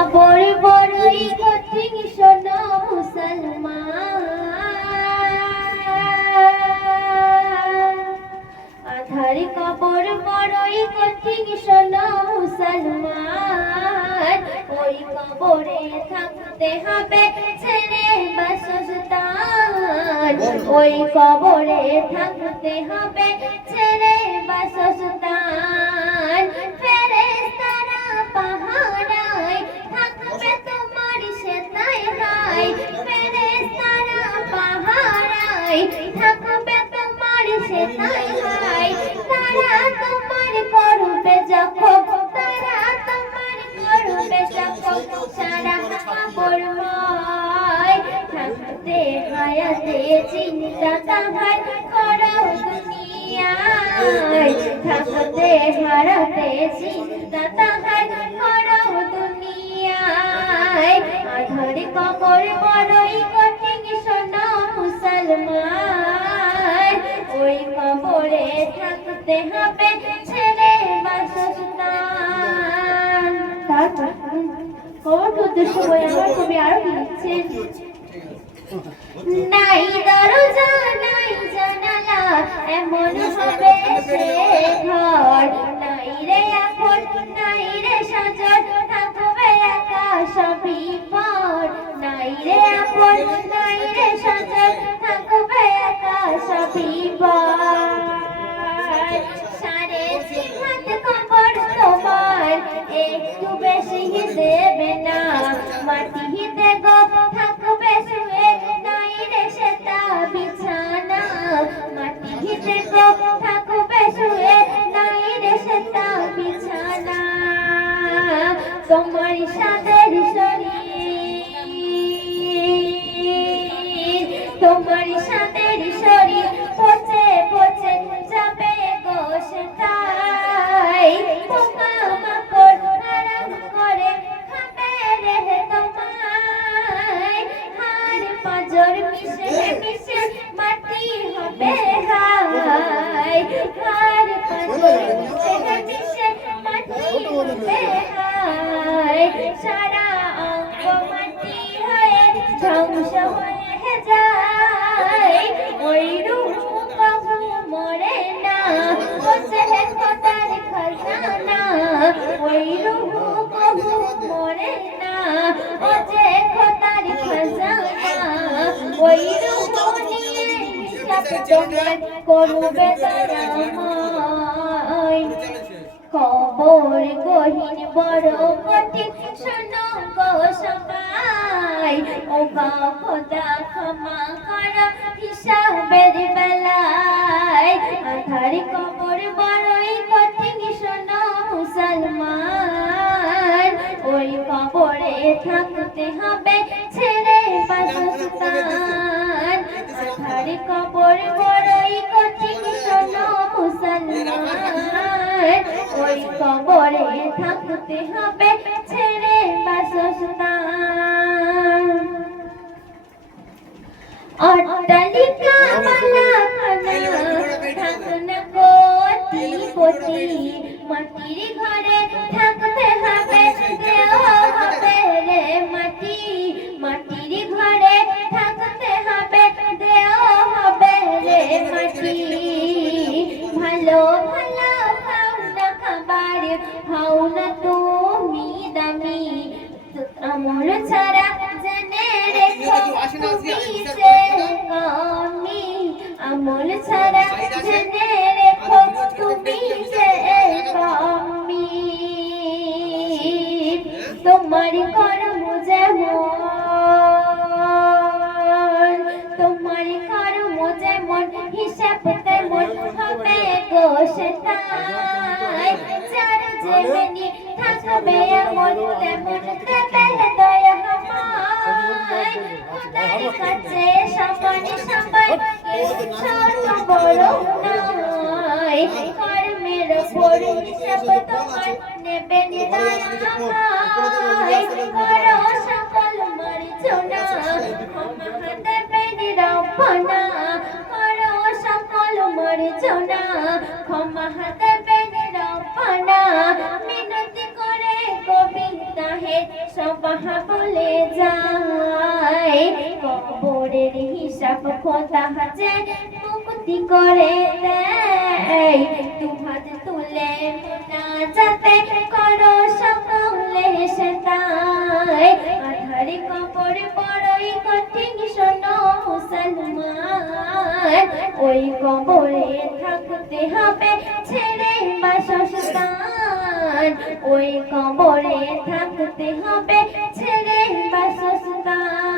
কবর বড়ই কঠিন শোনো মুসলমান, আধার কবর বড়ই কঠিন শোনো মুসলমান, ওই কবরে থাকতে হবে ছেড়ে বাসস্থান, ওই কবরে থাকতে হবে ছেড়ে বাসস্থান। ফেরেশতারা পাহারায় থাকবে তোমার সেতায় হায়, ফেরেশতারা পাহারায় থাকবে তোমার সেতায় হায়, তারা তোমার করবে যখন, তারা তোমার করবে যখন সারা কবরময় থাকতে হায়াতে চিন্তা তাহার করো দুনিয়ায়, থাকতে হারাতে চিন্তা তাহার করো দুনিয়ায়। আধার কবর বড়ই কঠিন শোনো মুসলমান, ওই কবরে থাকতে হবে ছেড়ে বাসস্থান। কবর উদ্দেশ্য বই আমার কবি আরো লিখছেন, নাই দরজা নাই জানালা এমন হবে সে ঘর, নাই রে আপন নাই রে সাজর থাকবে একা সবই পর, নাই রে আপন নাই রে সাজর থাকবে একা সবই পর। সাড়ে তিন হাত কবর তোমার একটু বেশি দেবে না, মাটিতে গো থাকবে শুয়ে নাই রে সেটা বিছানা, মাটিতে গো থাকবে শুয়ে নাই রে সেটা বিছানা। তোমার সাদের শরীর, তোমার সাদের শরীর পচে পচে যাবে গো সেটাই, পোকা মাকড় আরাম করে খাবে রে তোমায়, হাড় পাঁজর মিশে মিশে মাটি হবে হায়, হাড় পাঁজর মিশে মিশে মাটি হবে হায়, সারা অঙ্গ মাটি হয়ে ধ্বংস হয়ে যায়, ওই রূহ কবু মরে না বসে খোদার খাজানা, ওই রূহ কবু মরে না বসে খোদার খাজানা, ওই রূহ নিয়ে হিসাব তোমার করবে দয়াময়। কবর গহীন বড় কঠিন শোনো গো সবাই, ও গা খোদা ক্ষমা করো হিসাবের বেলায়। আধার কবর বড়ই কঠিন শোনো মুসলমান, ওই কবরে থাকতে হবে ছেড়ে বাসস্থান। আধার কবর বড়ই কঠিন শোনো মুসলমান, ওই কবরে থাকতে হবে ছেড়ে বাসস্থান। অট্টালিকা বালাখানা থাকনা কোটিপতি, মাটির ঘরে থাকতে হবে দেওয়া হবে রে মাটি, মাটির ঘরে থাকতে হবে দেওয়া হবে রে মাটি। ভালো ভালো খাও না খাবার খাও না তুমি দামি, আমল ছাড়া জেনে রেখো তুমি যে কমি, আমল ছাড়া জেনে রেখো তুমি যে কমি। তোমার কর্ম যেমন, তোমার কর্ম যেমন হিসাব তেমন হবে গো সেটাই, যার যেমনি থাকবে এমন তেমন দেবে দয়া আমায়। খোদার কাছে সমান সমান ছোট বড় নয়, কর্মের উপর হিসাব তোমার নেবেন দয়া আমায়। করো সকল মার্জনা ক্ষমা দেবেন রব্বানা, করো সকল মার্জনা ক্ষমা দেবেন রব্বানা। মিনতি করে কবিতা হে সব মাহা বলে যায় কবরের হিসাব খোদা যে মুক্তি করে দেয় দুহাত তুলে মুনাজাতে করো সকলে সেটাই আধারে কবর বড়ই কঠিন শোনো মুসলমান ওই কবরে থাকতে হবে ছেড়ে বাসস্থান ওই কবরে থাকতে হবে ছেড়ে বাসস্থান